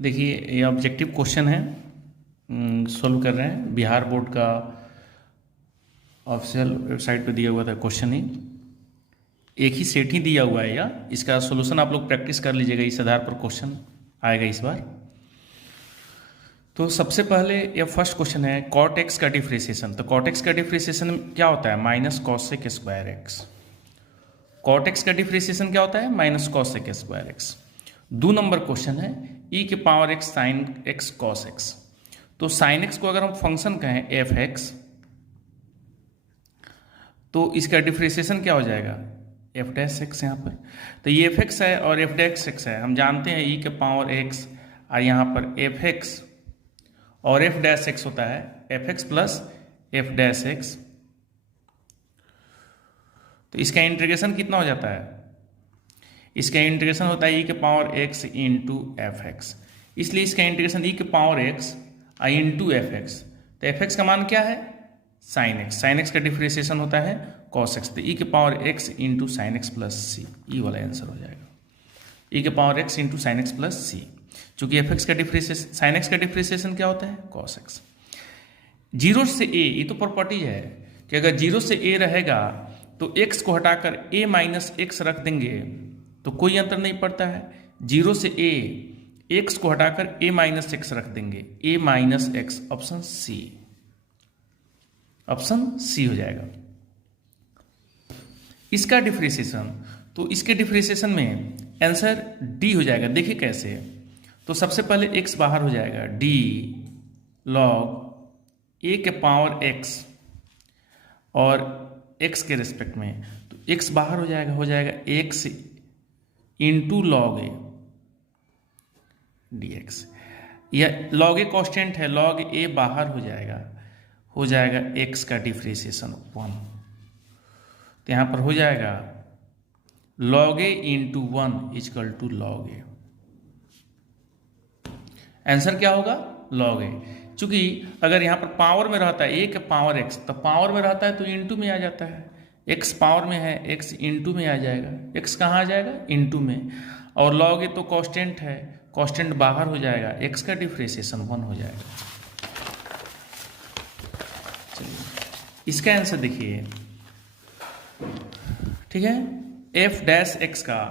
देखिए ये objective question है, सॉल्व कर रहे हैं। बिहार बोर्ड का ऑफिशियल वेबसाइट पे दिया हुआ था क्वेश्चन ही, एक ही सेट ही दिया हुआ है। या इसका सॉल्यूशन आप लोग प्रैक्टिस कर लीजिएगा, इस आधार पर क्वेश्चन आएगा इस बार। तो सबसे पहले ये फर्स्ट क्वेश्चन है कॉट एक्स का डिफ्रेंशिएशन। तो कॉट एक्स का डिफ्रेंशिएशन क्या होता है? Minus cosec square x. Cot x का डिफ्रेंशिएशन क्या होता है? Minus cosec square x. 2 number question है ई के power x sine x cos x. तो साइन एक्स को अगर हम फंक्शन कहें एफ एक्स, तो इसका डिफ्रेंशिएशन क्या हो जाएगा? F dash x. यहाँ पर तो ये एफ एक्स है और एफ डैश एक्स है, हम जानते हैं ई के पावर एक्स, और यहाँ पर एफ एक्स और एफ डैश एक्स होता है F x plus F dash x. तो इसका इंटीग्रेशन कितना हो जाता है? इसका इंटीग्रेशन होता है ई के power x into f x, इसलिए इसका इंटीग्रेशन ई के power x into f x. तो एफ एक्स का मान क्या है? Sine x. साइन एक्स का डिफ्रेंशिएशन होता है कॉस एक्स। तो ई के power x into sine x plus c, e वाला आंसर हो जाएगा। ई के power x into sine x plus c, चूंकि एफ एक्स का डिफ्रेंशिएशन, साइन एक्स का डिफ्रेंशिएशन क्या होता है? Cos x. जीरो से ए, ये तो प्रॉपर्टी है कि अगर जीरो से ए रहेगा तो एक्स को हटाकर ए माइनस एक्स रख देंगे तो कोई अंतर नहीं पड़ता है। जीरो से ए, एक्स को हटाकर ए माइनस एक्स रख देंगे, a minus x, option c. Option c हो जाएगा इसका डिफ्रेंशिएशन। तो इसके डिफ्रेंशिएशन में आंसर डी हो जाएगा। देखिए कैसे, तो सबसे पहले एक्स बाहर हो जाएगा, डी लॉग ए के पावर एक्स और एक्स के रिस्पेक्ट में, तो एक्स बाहर हो जाएगा x into log A D x. यह लॉग ए कॉन्स्टेंट है, लॉग ए बाहर हो जाएगा एक्स का डिफ्रेंशिएशन 1। तो यहाँ पर हो जाएगा log a into 1 equal to log a. Answer क्या होगा? Log a. चूंकि अगर यहाँ पर पावर में रहता है ए के पावर एक्स, तो पावर में रहता है तो इंटू में आ जाता है। एक्स पावर में है, एक्स इंटू में आ जाएगा। एक्स कहाँ आ जाएगा? इंटू में। और लॉग ए तो कांस्टेंट है, कांस्टेंट बाहर हो जाएगा, एक्स का डिफ्रेंशिएशन 1 हो जाएगा। चलिए इसका आंसर देखिए, ठीक है। एफ डैश एक्स का,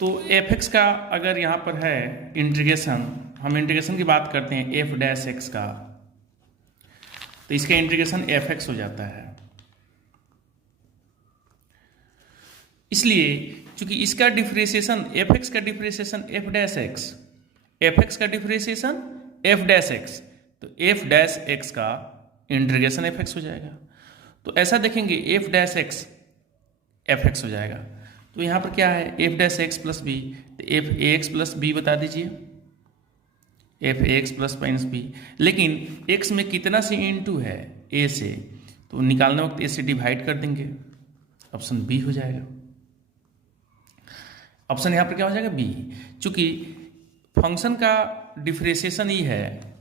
तो एफ एक्स का अगर यहाँ पर है इंटीग्रेशन, हम इंटीग्रेशन की बात करते हैं एफ डैश एक्स का, तो इसका इंटीग्रेशन एफ एक्स हो जाता है। इसलिए चूंकि इसका डिफ्रेंशिएशन एफ एक्स का differentiation f dash x, f x का डिफ्रेंशिएशन एफ डैश एक्स, तो एफ डैश एक्स का इंटीग्रेशन एफ एक्स हो जाएगा। तो ऐसा देखेंगे f dash x f x हो जाएगा। तो यहाँ पर क्या है? F dash x plus b, तो f a x plus b बता दीजिए, f a x plus minus b. लेकिन एक्स में कितना से इंटू है? ए से, तो निकालने वक्त ए से डिवाइड कर देंगे, ऑप्शन बी हो जाएगा। ऑप्शन यहाँ पर क्या हो जाएगा? बी। चूंकि फंक्शन का डिफ्रेंशिएशन ई है,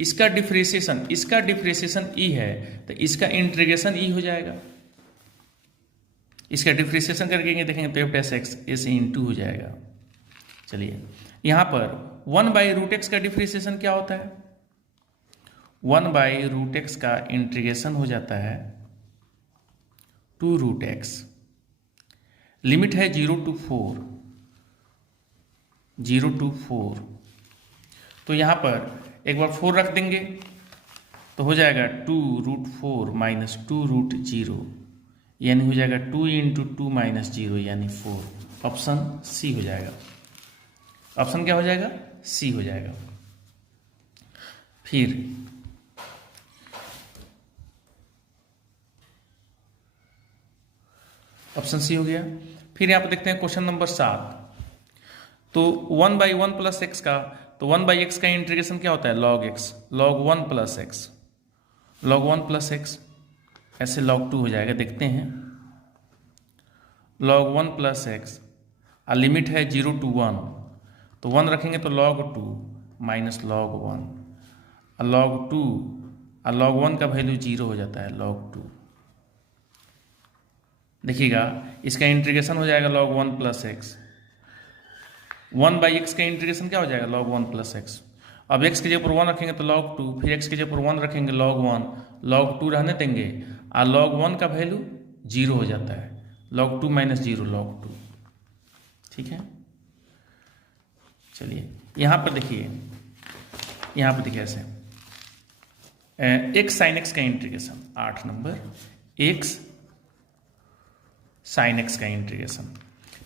इसका डिफ्रेंशिएशन ई है, तो इसका इंटीग्रेशन ई हो जाएगा। इसका डिफ्रेंशिएशन करके देखेंगे तो एफ डैश एक्स ए से इंटू हो जाएगा। चलिए यहाँ पर 1/√x का डिफ्रेंशिएशन क्या होता है? 1/√x का इंटीग्रेशन हो जाता है 2√x। लिमिट है 0 to 4। तो यहाँ पर एक बार 4 रख देंगे तो हो जाएगा 2√4 माइनस 2√0, यानी हो जाएगा 2 इंटू 2 माइनस 0 यानी 4। ऑप्शन सी हो जाएगा। ऑप्शन क्या हो जाएगा? सी हो जाएगा। फिर ऑप्शन सी हो गया। फिर यहाँ पर देखते हैं क्वेश्चन नंबर 7। तो 1/1 प्लस एक्स का, तो 1/x का इंटीग्रेशन क्या होता है? Log x, log 1 plus x, log 1 plus x, ऐसे लॉग 2 हो जाएगा। देखते हैं लॉग 1 प्लस एक्स, और लिमिट है 0 to 1, तो 1 रखेंगे तो log 2 माइनस log 1, और log 2 और log 1 का वैल्यू 0 हो जाता है, log 2। देखिएगा इसका इंटीग्रेशन हो जाएगा log 1 प्लस एक्स, 1/x का इंटीग्रेशन क्या हो जाएगा? log 1 plus x. अब x की जगह पर 1 रखेंगे तो log 2, फिर x की जगह पर 1 रखेंगे log 1, log 2 रहने देंगे और log 1 का वैल्यू 0 हो जाता है, log 2 माइनस 0 log 2। ठीक है, चलिए यहाँ पर देखिए, ऐसे x sin x का integration 8 number, x sin x का इंटीग्रेशन,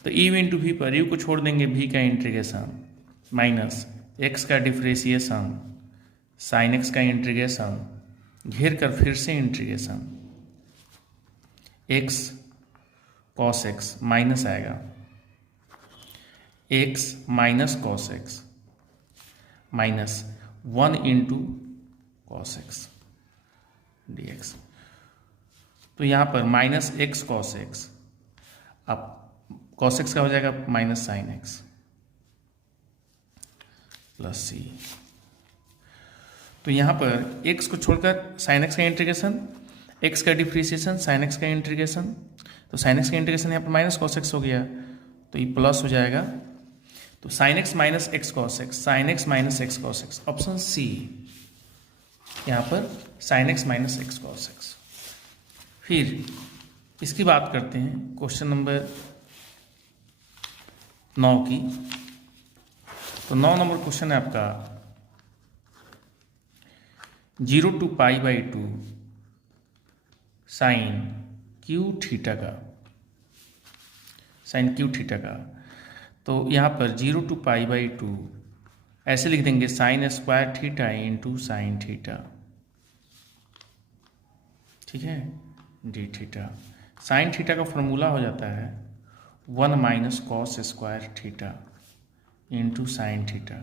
तो u इंटू वी पर u को छोड़ देंगे, v का इंटीग्रेशन माइनस x का डिफ्रेंशिएशन, sin x का इंटीग्रेशन, घेर कर फिर से integration, x cos x minus आएगा x minus cos x minus 1 into cos x dx। तो यहाँ पर माइनस x cos x, अब cos x का हो जाएगा minus sin x plus c। तो यहाँ पर x को छोड़कर sin x का इंटीग्रेशन, x का डिफ्रेंशिएशन, sin x का इंटीग्रेशन, तो sin x का इंटीग्रेशन यहाँ पर माइनस cos x हो गया, तो ये प्लस हो जाएगा, तो sin x minus x cos x, sin x minus x cos x, option C यहाँ पर sin x minus x cos x। फिर इसकी बात करते हैं क्वेश्चन नंबर 9 की। तो 9 नंबर क्वेश्चन है आपका 0 to π/2 साइन क्यू थीटा का, साइन क्यू थीटा का। तो यहाँ पर 0 to π/2 ऐसे लिख देंगे sine square theta into sine theta. ठीक है, डी थीटा। साइन थीटा का फॉर्मूला हो जाता है 1 minus cos square theta into sine theta.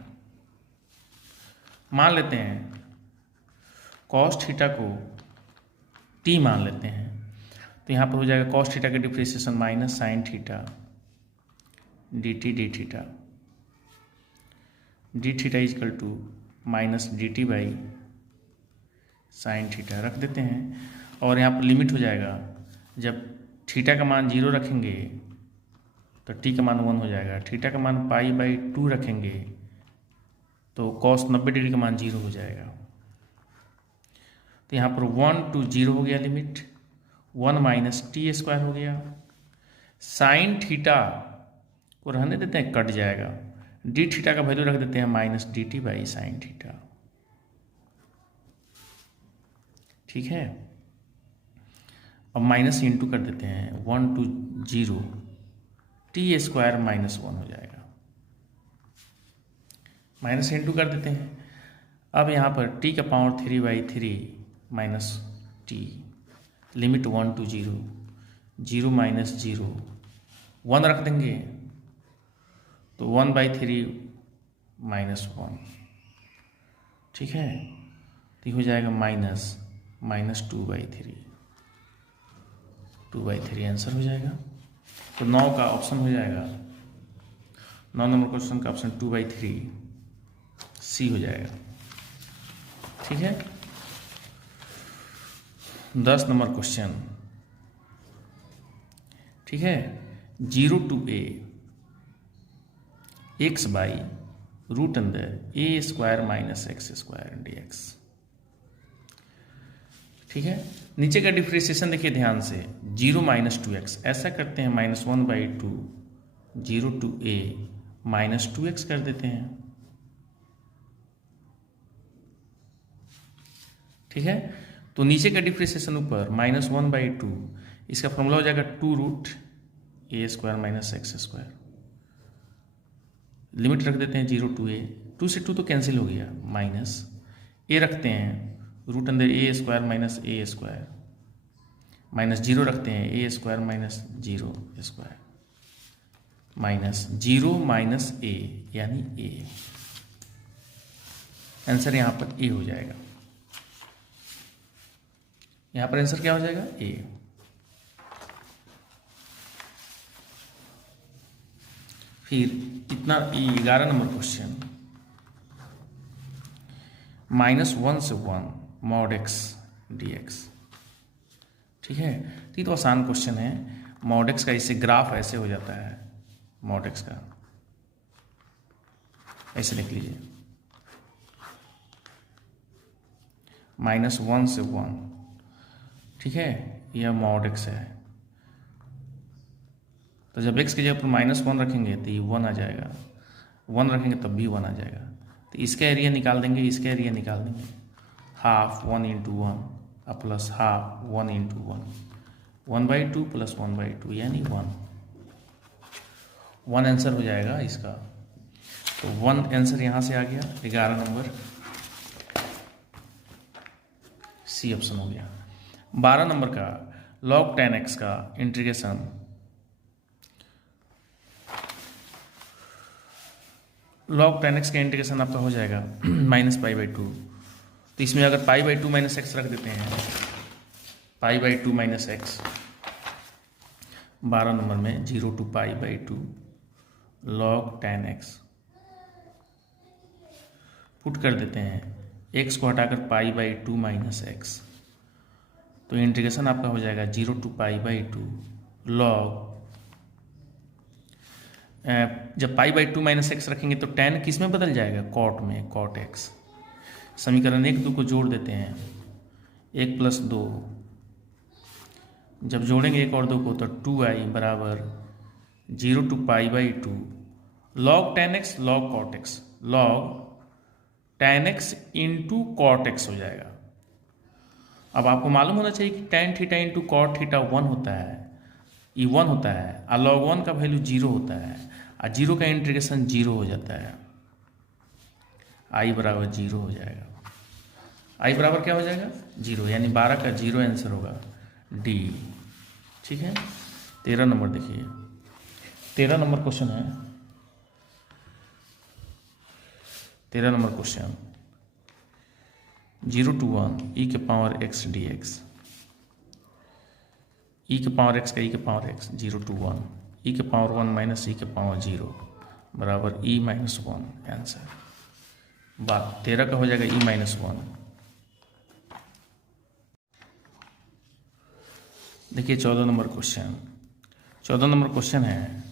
मान लेते हैं कॉस थीटा को टी मान लेते हैं, तो यहाँ पर हो जाएगा कॉस थीटा का differentiation minus sine theta d t d theta, d theta equal to minus d t by sine theta रख देते हैं। और यहाँ पर लिमिट हो जाएगा, जब थीटा का मान 0 रखेंगे तो टी का मान 1 हो जाएगा, थीटा का मान π/2 रखेंगे तो कॉस 90 डिग्री का मान 0 हो जाएगा। तो यहाँ पर 1 to 0 हो गया लिमिट, 1 माइनस टी स्क्वायर हो गया, साइन थीटा को रहने देते हैं, कट जाएगा, डी थीटा का वैल्यू रख देते हैं minus d t by sine theta. ठीक है, अब माइनस इंटू कर देते हैं 1 to 0, टी स्क्वायर माइनस 1 हो जाएगा, माइनस इंटू कर देते हैं। अब यहाँ पर t का power 3/3 minus T, limit 1 to 0, 0 minus 0, 1 रख देंगे तो 1/3 माइनस 1। ठीक है, तो ये हो जाएगा माइनस 2/3, 2/3 आंसर हो जाएगा। तो 9 का ऑप्शन हो जाएगा, 9 नंबर क्वेश्चन का ऑप्शन 2/3 सी हो जाएगा। ठीक है, 10 नंबर क्वेश्चन। ठीक है, 0 to a x by root अंदर a square minus x square dx। ठीक है, नीचे का डिफ्रेंशिएशन देखिए ध्यान से, 0 माइनस 2x, ऐसा करते हैं -1/2 0 to a माइनस 2x कर देते हैं। ठीक है, तो नीचे का डिफ्रेंशिएशन ऊपर -1/2, इसका फॉर्मूला हो जाएगा 2 root a square minus x square. Limit रख देते हैं 0 to a, 2 से 2 तो कैंसिल हो गया, माइनस a रखते हैं रूट अंदर a square minus a square, minus 0 रखते हैं a square minus 0 square, minus 0 minus a यानी a। आंसर यहाँ पर a हो जाएगा, यहाँ पर आंसर क्या हो जाएगा a। फिर इतना 11 नंबर क्वेश्चन, -1 से 1 mod x dx। ठीक है, तो ये तो आसान क्वेश्चन है। mod x का इससे ग्राफ ऐसे हो जाता है, mod x का ऐसे लिख लीजिए, -1 से 1, ठीक है, यह मॉड x है। तो जब x की जगह पर -1 रखेंगे तो ये 1 आ जाएगा, 1 रखेंगे तब भी 1 आ जाएगा। तो इसका एरिया निकाल देंगे, इसका एरिया निकाल देंगे, हाफ 1 × 1 प्लस हाफ 1 × 1, 1/2 प्लस 1/2 यानी 1 आंसर हो जाएगा इसका। तो 1 आंसर यहाँ से आ गया, 11 नंबर सी ऑप्शन हो गया। 12 नंबर का log 10x का इंटीग्रेशन, log 10x का इंटीग्रेशन आपका हो जाएगा -π/2। तो इसमें अगर π/2 - x रख देते हैं, π/2 - x 12 नंबर में 0 to π/2 log 10x पुट कर देते हैं, x को हटाकर π/2 - x, तो इंटीग्रेशन आपका हो जाएगा 0 to π/2 log, जब π/2 - x रखेंगे तो tan किस में बदल जाएगा, cot में, cot x। समीकरण 1 2 को जोड़ देते हैं, 1 + 2, जब जोड़ेंगे 1 और 2 को तो 2i बराबर 0 to π/2 log 10x log cot x, log 10x × cot x हो जाएगा। अब आपको मालूम होना चाहिए कि tan थीटा × cot थीटा 1 होता है, ये 1 होता है, और log 1 का वैल्यू 0 होता है, और 0 का इंटीग्रेशन 0 हो जाता है, i बराबर 0 हो जाएगा। i बराबर क्या हो जाएगा, 0, यानी 12 का 0 आंसर होगा डी, ठीक है। 13 नंबर देखिए, 13 नंबर क्वेश्चन है, 13 number question 0 to 1 e⁻x dx, e⁻x का e⁻x 0 to 1 e⁻1 - e⁻0 बराबर e-1 आंसर। बात 13 का हो जाएगा e-1। देखिए 14 नंबर क्वेश्चन, 14 नंबर क्वेश्चन है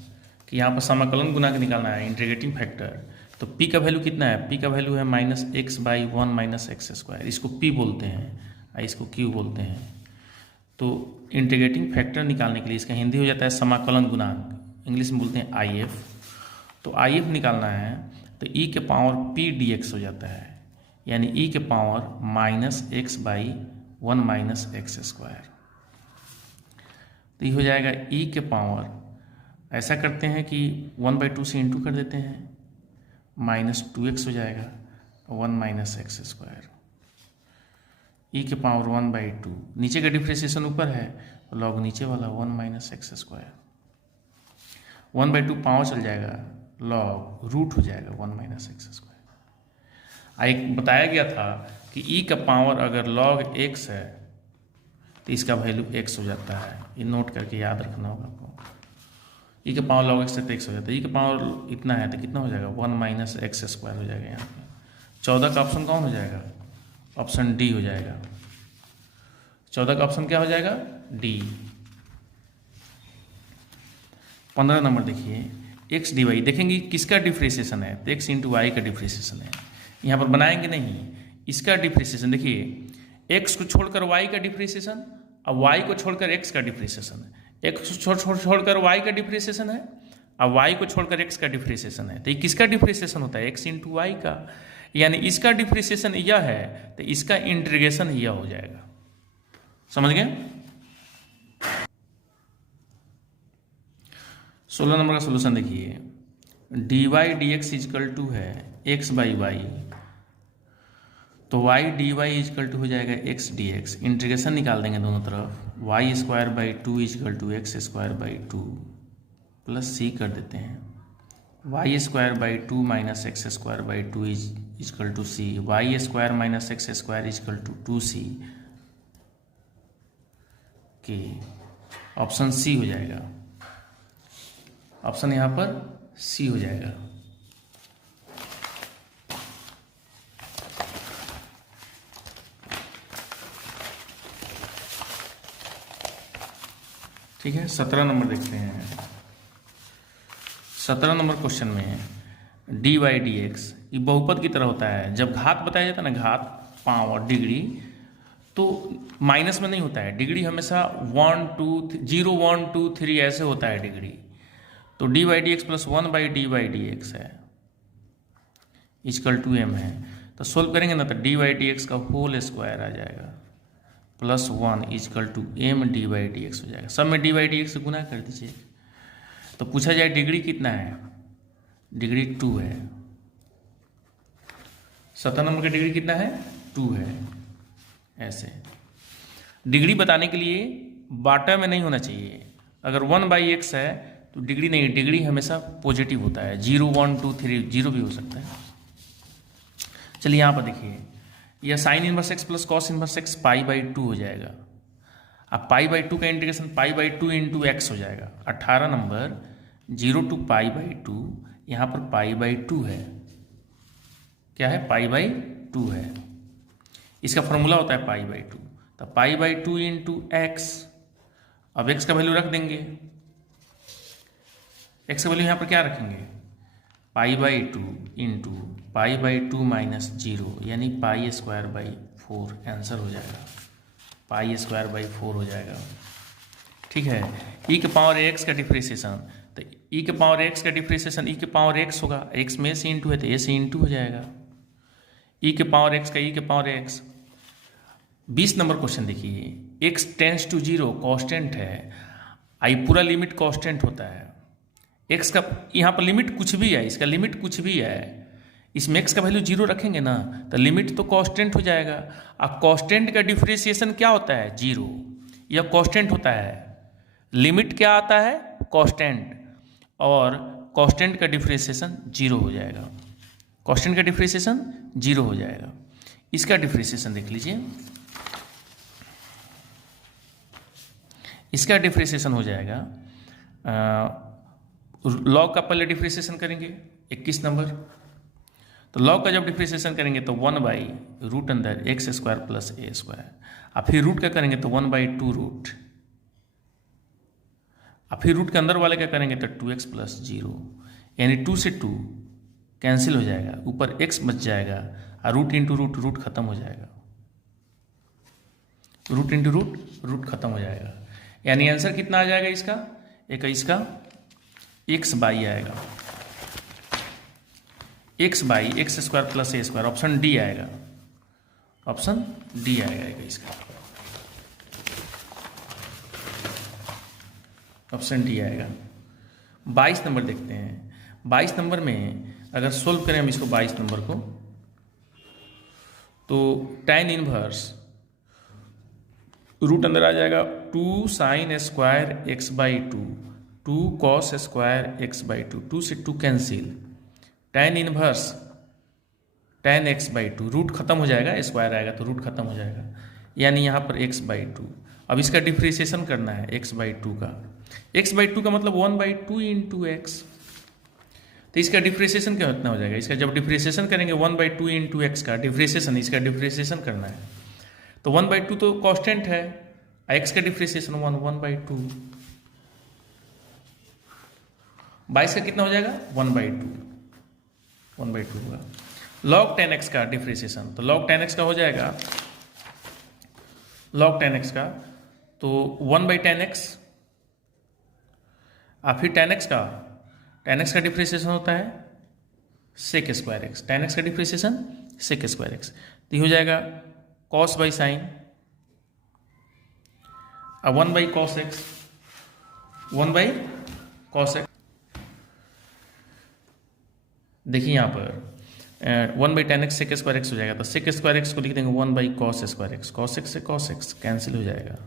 कि यहाँ पर समाकलन गुणांक निकालना है, इंटीग्रेटिंग फैक्टर। तो p का वैल्यू कितना है, p का वैल्यू है -x/1 - x², इसको p बोलते हैं और इसको q बोलते हैं। तो इंटीग्रेटिंग फैक्टर निकालने के लिए इसका हिंदी हो जाता है समाकलन गुणांक, इंग्लिश में बोलते हैं IF। तो IF निकालना है तो e⁻p dx हो जाता है, यानी e⁻−x/1 - x²। तो ये हो जाएगा e⁻, ऐसा करते हैं कि 1/2 से इंटू कर देते हैं, -2x हो जाएगा 1 - x², e⁻1/2, नीचे का डिफ्रेंशिएशन ऊपर है तो लॉग नीचे वाला 1 - x², 1/2 पाँव चल जाएगा, लॉग रूट हो जाएगा 1 - x²। एक बताया गया था कि e का पावर अगर log x है तो इसका वैल्यू x हो जाता है, ये नोट करके याद रखना होगा आपको। e का पावर log x है तो x हो जाता है, e का पावर इतना है तो कितना हो जाएगा 1 - x² हो जाएगा। यहाँ पे 14 का ऑप्शन कौन हो जाएगा, ऑप्शन डी हो जाएगा। 14 का ऑप्शन क्या हो जाएगा, डी। 15 नंबर देखिए, x dy, देखेंगे किसका डिफ्रेंशिएशन है, तो x × y का डिफ्रेंशिएशन है। यहाँ पर बनाएंगे नहीं, इसका डिफ्रेंशिएशन देखिए, x को छोड़कर y का डिफ्रेंशिएशन और y को छोड़कर x का डिफ्रेंशिएशन है, x को छोड़कर y का डिफ्रेंशिएशन है और y को छोड़कर x का डिफ्रेंशिएशन है। तो ये किसका डिफ्रेंशिएशन होता है, x × y का, यानी इसका डिफ्रेंशिएशन यह है तो इसका इंटीग्रेशन यह हो जाएगा। समझ गए। 16 नंबर का सोल्यूशन देखिए, dy dx = है x/y, तो y dy = हो जाएगा x dx, इंटीग्रेशन निकाल देंगे दोनों तरफ, y²/2 = x²/2 प्लस c कर देते हैं, y²/2 - x²/2 = c, y² - x² = 2c के ऑप्शन सी हो जाएगा। ऑप्शन यहाँ पर सी हो जाएगा। ठीक है, 17 नंबर देखते हैं। 17 नंबर क्वेश्चन में dy dx ये बहुपद की तरह होता है। जब घात बताया जाता है ना, घात पावर डिग्री, तो माइनस में नहीं होता है, डिग्री हमेशा 1 2 0 1 2 3 ऐसे होता है डिग्री। तो D by D x plus 1/d/dx है इक्वल टू m है। तो सोल्व करेंगे ना तो डी बाई डी एक्स का होल स्क्वायर आ जाएगा plus 1 equal to m d/dx हो जाएगा। सब में d/dx से गुना कर दीजिए। तो पूछा जाए डिग्री कितना है, डिग्री 2 है। 17 नंबर का डिग्री कितना है, 2 है। ऐसे डिग्री बताने के लिए बाटा में नहीं होना चाहिए। अगर 1/x है तो डिग्री नहीं, डिग्री हमेशा पॉजिटिव होता है। 0 1 2 3 0 भी हो सकता है। चलिए यहाँ पर देखिए, यह sine inverse x plus cos inverse x π/2 हो जाएगा। अब π/2 का इंटीग्रेशन π/2 इंटू एक्स हो जाएगा। 18 नंबर 0 to π/2, यहाँ पर π/2 है। क्या है, π/2 है। इसका फॉर्मूला होता है π/2। तो π/2 इंटू एक्स, अब एक्स का वैल्यू रख देंगे। एक्स का वैल्यू यहाँ पर क्या रखेंगे, π/2 इंटू π/2 माइनस 0 यानी π²/4 आंसर हो जाएगा। π²/4 हो जाएगा। ठीक है। e के पावर एक्स का डिफ्रेंशिएशन, तो e के पावर एक्स का डिफ्रेंशिएशन e के पावर एक्स होगा। x में से इंटू है तो a से इंटू हो जाएगा। e के पावर एक्स का e के पावर एक्स। 20 नंबर क्वेश्चन देखिए, x टेंस टू 0 कांस्टेंट है। आई पूरा लिमिट कांस्टेंट होता है। x का यहाँ पर लिमिट कुछ भी है, इसका लिमिट कुछ भी है, इसमें x का वैल्यू 0 रखेंगे ना तो लिमिट तो कांस्टेंट हो जाएगा। अब कांस्टेंट का डिफ्रेंशिएशन क्या होता है, 0। यह कांस्टेंट होता है। लिमिट क्या आता है, कांस्टेंट, और कांस्टेंट का डिफ्रेंशिएशन 0 हो जाएगा। कांस्टेंट का डिफ्रेंशिएशन 0 हो जाएगा। इसका डिफ्रेंशिएशन देख लीजिए, इसका डिफ्रेंशिएशन हो जाएगा, लॉग का पहले डिफ्रेंशिएशन करेंगे 21 नंबर। तो लॉग का जब डिफ्रेंशिएशन करेंगे तो 1/रूट अंदर x² प्लस a², और फिर रूट का करेंगे तो 1/2 रूट, और फिर रूट के अंदर वाले का करेंगे तो 2x प्लस 0, यानी 2 से 2 कैंसिल हो जाएगा, ऊपर x बच जाएगा, और रूट इंटू रूट, रूट खत्म हो जाएगा। रूट इंटू रूट, रूट खत्म हो जाएगा। यानी आंसर कितना आ जाएगा इसका, एक इसका x बाई आएगा, x/x² plus a², option D आएगा। ऑप्शन डी आएगा इसका, ऑप्शन डी आएगा। 22 नंबर देखते हैं। 22 नंबर में अगर सोल्व करें हम इसको, 22 नंबर को, तो tan इनवर्स रूट अंदर आ जाएगा 2 sin² x/2, 2 cos² x/2, 2 से 2 cancel, tan inverse tan x/2, root खत्म हो जाएगा, स्क्वायर आएगा तो रूट खत्म हो जाएगा, यानी यहाँ पर x/2। अब इसका डिफ्रेंशिएशन करना है x/2 का। x/2 का मतलब 1/2 इंटू एक्स। तो इसका डिफ्रेंशिएशन क्या कितना हो जाएगा, इसका जब डिफ्रेंशिएशन करेंगे 1/2 इंटू एक्स का डिफ्रेंशिएशन, इसका डिफ्रेंशिएशन करना है तो 1/2 तो कांस्टेंट है, एक्स का डिफ्रेंशिएशन 1/2, 22 का कितना हो जाएगा, 1/2 होगा। log tan x का डिफ्रेंशिएशन, तो log tan x का हो जाएगा, log tan x का तो 1/tan x, और फिर tan x का डिफ्रेंशिएशन होता है sec² x, tan x का डिफ्रेंशिएशन sec² x, तो हो जाएगा cos by sine, 1/cos x, 1/cos x। देखिए यहाँ पर 1/tan x sec² x हो जाएगा, तो sec² x को लिख देंगे 1/cos² x, cos x से cos x कैंसिल हो जाएगा,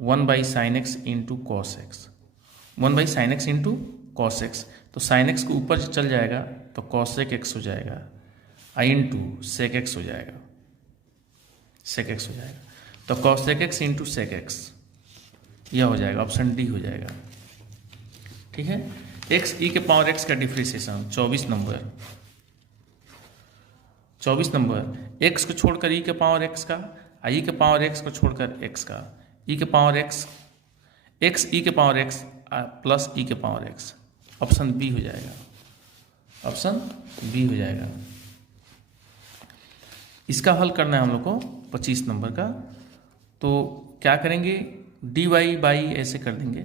1/sin x into cos x, 1/sin x into cos x, तो sin x को ऊपर चल जाएगा तो cos x हो जाएगा, आई इंटू sec x हो जाएगा, sec x हो जाएगा, तो cos x into sec x यह हो जाएगा, ऑप्शन डी हो जाएगा। ठीक है। x e के पावर x का डिफ्रेंशिएशन 24 नंबर x को छोड़कर e के पावर x का, e के पावर x को छोड़कर x का, e के पावर x e के पावर x प्लस e के पावर x, ऑप्शन बी हो जाएगा, ऑप्शन बी हो जाएगा। इसका हल करना है हम लोग को 25 नंबर का। तो क्या करेंगे, डी वाई बाई ऐसे कर देंगे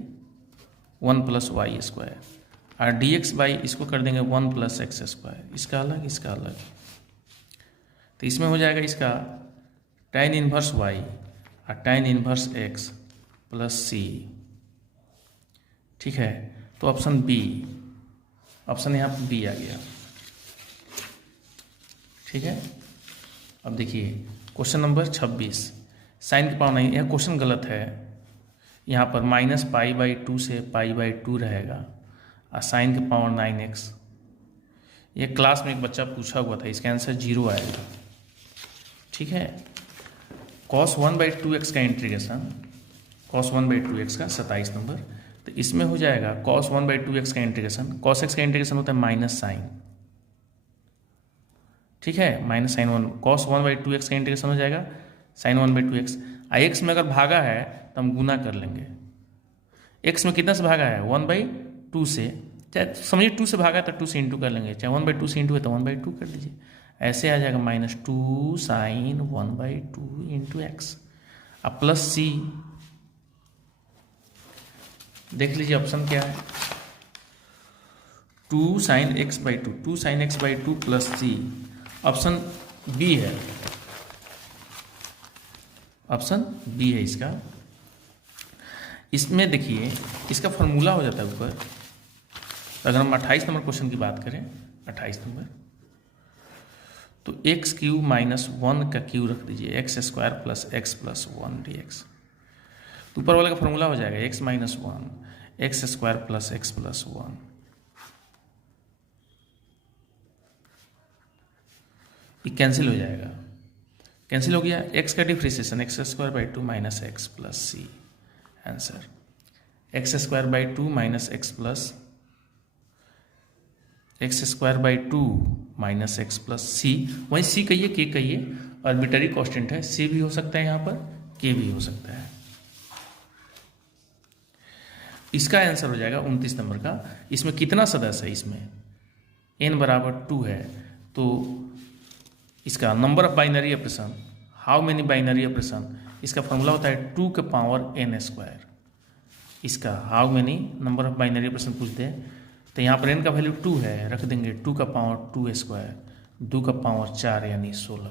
1 + y², और डी एक्स बाई इसको कर देंगे 1 + x²। इसका अलग, इसका अलग। तो इसमें हो जाएगा इसका tan 1 y और tan 1 x + c। ठीक है, तो ऑप्शन बी, ऑप्शन यहाँ पर बी आ गया। ठीक है, अब देखिए क्वेश्चन नंबर 26, साइन की पावर 9। यह क्वेश्चन गलत है, यहाँ पर -π/2 से π/2 रहेगा और साइन की पावर 9x। ये क्लास में एक बच्चा पूछा हुआ था, इसका आंसर 0 आएगा। ठीक है, cos 1/2x का इंटीग्रेशन, cos 1/2x का 27 नंबर। तो इसमें हो जाएगा cos 1/2x का इंटीग्रेशन, cos x का इंटीग्रेशन होता है माइनस साइन। ठीक है, -sin1, cos 1/2x का इंटीग्रेशन हो जाएगा sin 1/2x। x में अगर भागा है तो हम गुना कर लेंगे। x में कितना से भागा है, 1/2 से, चाहे समझिए 2 से भागा है तो 2 से इंटू कर लेंगे, चाहे 1/2 से इंटू है तो 1/2 कर लीजिए। ऐसे आ जाएगा -2 sin 1/2 × x। अब प्लस c, देख लीजिए ऑप्शन क्या है, 2 sin x/2, 2 sin x/2 + c। Option B है, ऑप्शन बी है इसका। इसमें देखिए इसका फॉर्मूला हो जाता है ऊपर। अगर हम 28 नंबर क्वेश्चन की बात करें, 28 नंबर, तो x³ - 1 का क्यू रख दीजिए, x² + x + 1 dx। तो ऊपर वाले का फॉर्मूला हो जाएगा x - 1 x² + x + 1। ये कैंसिल हो जाएगा, कैंसिल हो गया। x का differentiation x² /2 - x + c। Answer x² /2 - x + x² + c। वहीं c कहिए, k कहिए, आर्बिट्ररी कांस्टेंट है, c भी हो सकता है यहाँ पर, k भी हो सकता है। इसका आंसर हो जाएगा 29 नंबर का। इसमें कितना सदस्य है, इसमें n = 2 है, तो इसका number of binary operation, how many binary operation, इसका फॉर्मूला होता है 2 की पावर n²। इसका how many number of binary operation पूछते हैं, तो यहाँ पर n का वैल्यू 2 है, रख देंगे 2 की पावर 2², 2 की पावर 4 यानी 16।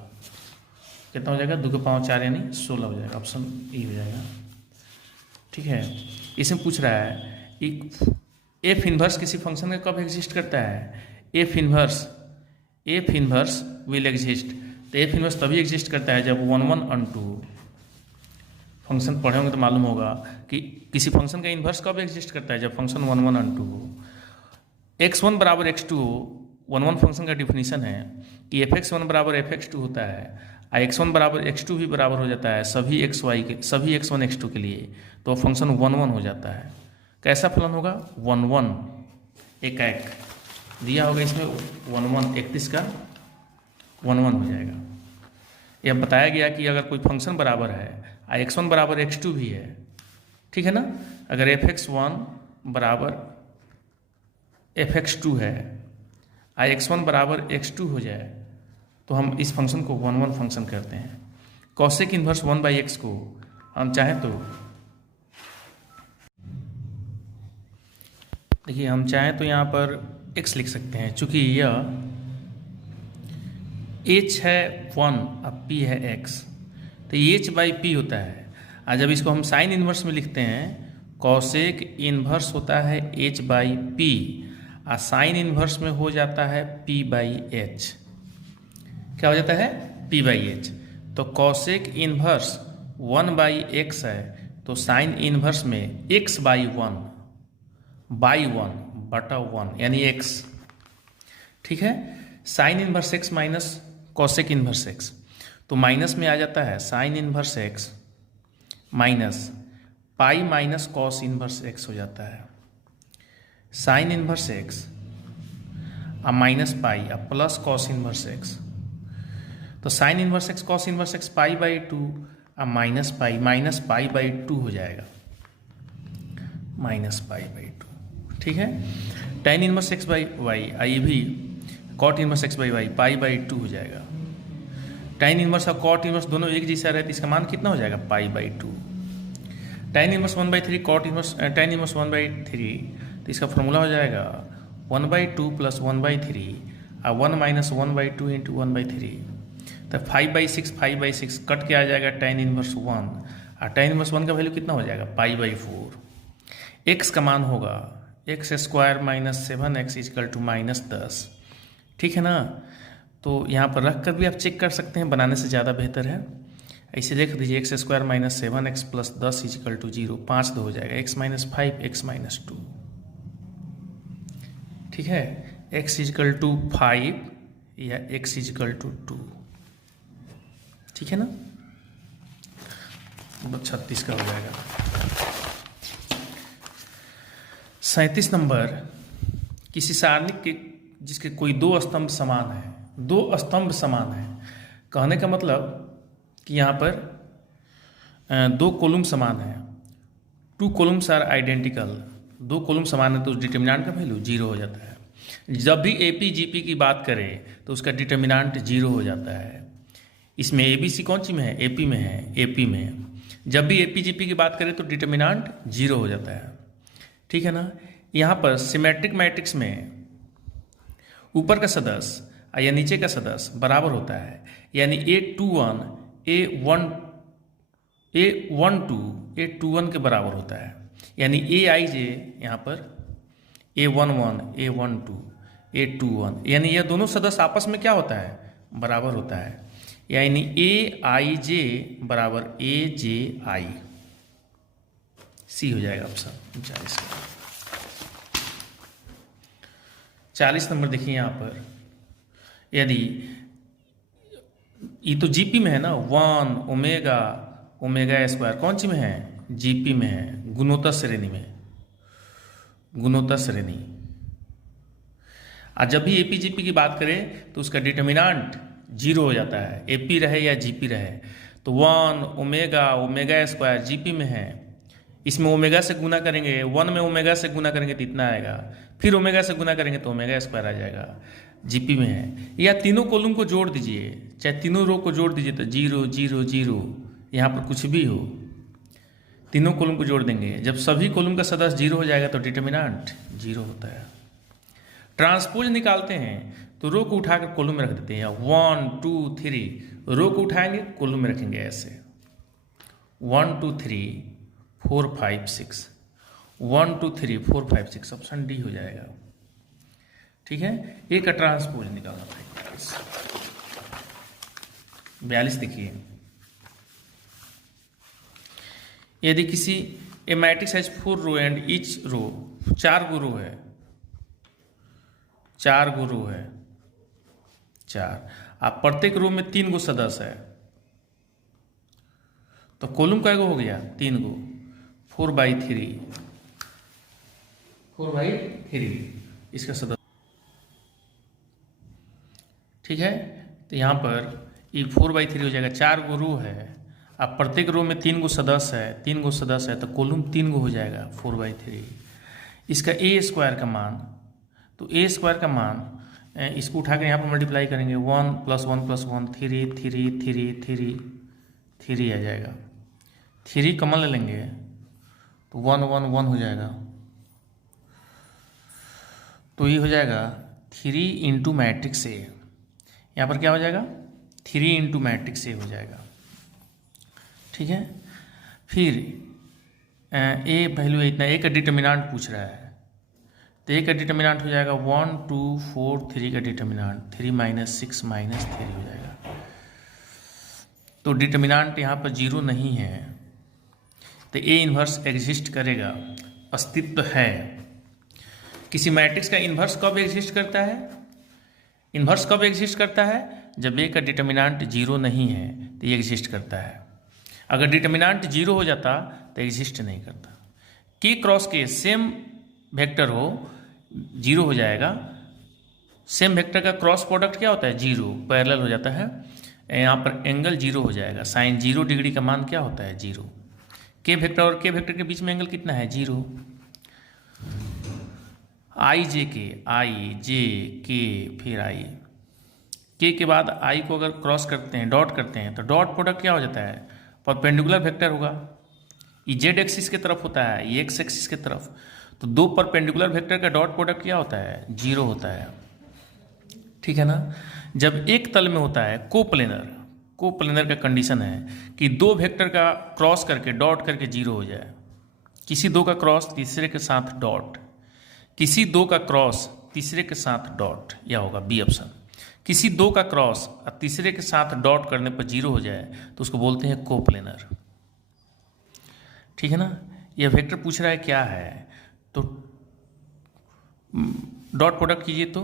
कितना हो जाएगा, 2 की पावर 4 यानी 16 हो जाएगा। ऑप्शन ई हो जाएगा। ठीक है, इसमें पूछ रहा है एफ इन्वर्स किसी फंक्शन का कब एग्जिस्ट करता है। F inverse will exist. तो एफ इन्वर्स तभी एग्जिस्ट करता है जब 1 1 और 2 फंक्शन पढ़े होंगे तो मालूम होगा कि किसी फंक्शन का इन्वर्स कब एग्जिस्ट करता है, जब फंक्शन 1 1 और 2 हो, x1 = x2 हो। 1 1 फंक्शन का डिफिनीशन है कि fx1 = fx2 होता है, और x1 = x2 भी बराबर हो जाता है सभी xy के, सभी x1 x2 के लिए, तो फंक्शन 1 1 हो जाता है। कैसा फलन होगा, 1 1 1 1 दिया होगा इसमें 1 1, 31 का 1 1 हो जाएगा। यह बताया गया कि अगर कोई फंक्शन बराबर है और x1 = x2 भी है, ठीक है ना, अगर fx1 = fx2 है और x1 = x2 हो जाए तो हम इस फंक्शन को 1 1 फंक्शन करते हैं। कॉसेक इन्वर्स 1/x को हम चाहें तो, देखिए हम चाहें तो यहाँ पर x लिख सकते हैं, चूँकि यह h है 1 और p है x, तो ये h/p होता है। और जब इसको हम साइन इन्वर्स में लिखते हैं, कॉसेक इन्वर्स होता है h/p और साइन इन्वर्स में हो जाता है p/h। क्या हो जाता है, p/h। तो कॉसेक इन्वर्स 1/x है, तो साइन इन्वर्स में x/1 यानी x। ठीक है, sign inverse x minus cosec inverse x, तो माइनस में आ जाता है sign inverse x minus pi minus cos inverse x हो जाता है। साइन इन्वर्स x और माइनस पाई और प्लस कॉस इन्वर्स x, तो sign inverse x cos inverse x π/2 और माइनस π/2 हो जाएगा, -π/2। ठीक है, tan इन्वर्स x/y, ये भी कॉट इन्वर्स x/y π/2 हो जाएगा। tan इनवर्स और cot इनवर्स दोनों एक जैसा रहे तो इसका मान कितना हो जाएगा π/2। tan inverse 1/3 cot inverse tan inverse 1/3 तो इसका फॉर्मूला हो जाएगा 1/2 + 1/3 और 1 - 1/2 × 1/3 तो 5/6 कट के आ जाएगा tan इनवर्स 1 और tan इनवर्स 1 का वैल्यू कितना हो जाएगा π/4। x का मान होगा x² - 7x = -10। ठीक है ना। तो यहाँ पर रख कर भी आप चेक कर सकते हैं, बनाने से ज़्यादा बेहतर है। ऐसे लिख दीजिए x² - 7x + 10 = 0। 5 2 हो जाएगा x - 5 x - 2। ठीक है, x = 5 या x = 2। ठीक है ना, 36 का हो जाएगा। 37 नंबर, किसी सारणी के जिसके कोई दो स्तंभ समान है, दो स्तंभ समान है, कहने का मतलब कि यहाँ पर दो कॉलम समान है, 2 कॉलम्स आर आइडेंटिकल, 2 कॉलम समान है तो डिटर्मिनेंट का वैल्यू 0 हो जाता है। जब भी एपी जीपी की बात करें तो उसका डिटर्मिनेंट 0 हो जाता है। इसमें एबीसी कौन सी में है, एपी में है, एपी में। जब भी एपी जीपी की बात करें तो डिटर्मिनेंट 0 हो जाता है। ठीक है ना। यहाँ पर सिमेट्रिक मैट्रिक्स में ऊपर का सदस्य या नीचे का सदस्य बराबर होता है, यानी A21 A12 के बराबर होता है, यानी Aij यहाँ पर A11 A12 A21, यानी यह दोनों सदस्य आपस में क्या होता है, बराबर होता है, यानी Aij = Aj। सी हो जाएगा ऑप्शन 40 का। 40 नंबर देखिए यहाँ पर, यदि ये तो जीपी में है ना, 1 ओमेगा² कौन सी में है, जीपी में है, गुणोत्तर श्रेणी में, गुणोत्तर श्रेणी। और जब भी एपी जीपी की बात करें तो उसका डिटर्मिनेंट 0 हो जाता है, एपी रहे या जीपी रहे। तो 1 ओमेगा² जीपी में है, इसमें ओमेगा से गुना करेंगे, 1 में ओमेगा से गुना करेंगे तो इतना आएगा, फिर ओमेगा से गुना करेंगे तो ओमेगा² आ जाएगा, जीपी में है। या तीनों कॉलम को जोड़ दीजिए, चाहे तीनों रो को जोड़ दीजिए तो 0 0 0, यहाँ पर कुछ भी हो, तीनों कॉलम को जोड़ देंगे, जब सभी कॉलम का सदस्य 0 हो जाएगा तो डिटर्मिनेंट 0 होता है। ट्रांसपोज निकालते हैं तो रो को उठाकर कॉलम में रख देते हैं, 1 2 3, रो को उठाएंगे कॉलम में रखेंगे ऐसे, 1 2 3 4 5 6, 1 2 3 4 5 6, ऑप्शन डी हो जाएगा। ठीक है, एक का ट्रांसपोज निकालना था। 42 देखिए, यदि किसी a matrix has 4 row and each row, 4 row है, 4 रो है, 4, आप प्रत्येक रो में 3 सदस्य है, तो कॉलम का हो गया 3 4/3, 4/3 इसका सदस्य। ठीक है, तो यहाँ पर ये 4/3 हो जाएगा, 4 रो है, अब प्रत्येक रो में 3 सदस्य है, 3 सदस्य है तो कॉलम 3 हो जाएगा 4/3। इसका A² का मान, तो A² का मान इसको उठा कर यहाँ पर मल्टीप्लाई करेंगे, 1 + 1 + 1 3 3 3 3 3 आ जाएगा, 3 कॉमन ले लेंगे तो 1 1 1 हो जाएगा, तो ये हो जाएगा 3 × मैट्रिक्स A। यहाँ पर क्या हो जाएगा, 3 × मैट्रिक्स A हो जाएगा। ठीक है, फिर A वैल्यू इतना, A का डिटर्मिनेंट पूछ रहा है, तो A का डिटर्मिनेंट हो जाएगा 1 2 4 3 का डिटर्मिनेंट 3 - 6 - 3 हो जाएगा। तो डिटर्मिनेंट यहाँ पर 0 नहीं है, तो A इन्वर्स एग्जिस्ट करेगा, अस्तित्व है। किसी मैट्रिक्स का इन्वर्स कब एग्जिस्ट करता है, इन्वर्स कब एग्जिस्ट करता है, जब A का डिटर्मिनेंट 0 नहीं है तो ये एग्जिस्ट करता है। अगर डिटर्मिनेंट 0 हो जाता तो एग्जिस्ट नहीं करता। K×K सेम वेक्टर हो 0 हो जाएगा, सेम वेक्टर का क्रॉस प्रोडक्ट क्या होता है, 0, पैरेलल हो जाता है। यहाँ पर एंगल 0 हो जाएगा, sin 0 डिग्री का मान क्या होता है, 0। K वेक्टर और K वेक्टर के बीच में एंगल कितना है, 0। I J K फिर I, के बाद आई को अगर क्रॉस करते हैं, डॉट करते हैं, तो डॉट प्रोडक्ट क्या हो जाता है, परपेंडिकुलर वेक्टर होगा। ये जेड एक्सिस की तरफ होता है, ये एक्स एक्सिस की तरफ, तो दो परपेंडिकुलर वेक्टर का डॉट प्रोडक्ट क्या होता है, 0 होता है। ठीक है ना। जब एक तल में होता है कोप्लेनर का कंडीशन है कि दो वेक्टर का क्रॉस करके डॉट करके 0 हो जाए। किसी दो का क्रॉस तीसरे के साथ डॉट, किसी दो का क्रॉस तीसरे के साथ डॉट, या होगा बी ऑप्शन। किसी दो का क्रॉस और तीसरे के साथ डॉट करने पर 0 हो जाए तो उसको बोलते हैं कोप्लेनर। ठीक है ना। यह वेक्टर पूछ रहा है क्या है, तो डॉट प्रोडक्ट कीजिए। तो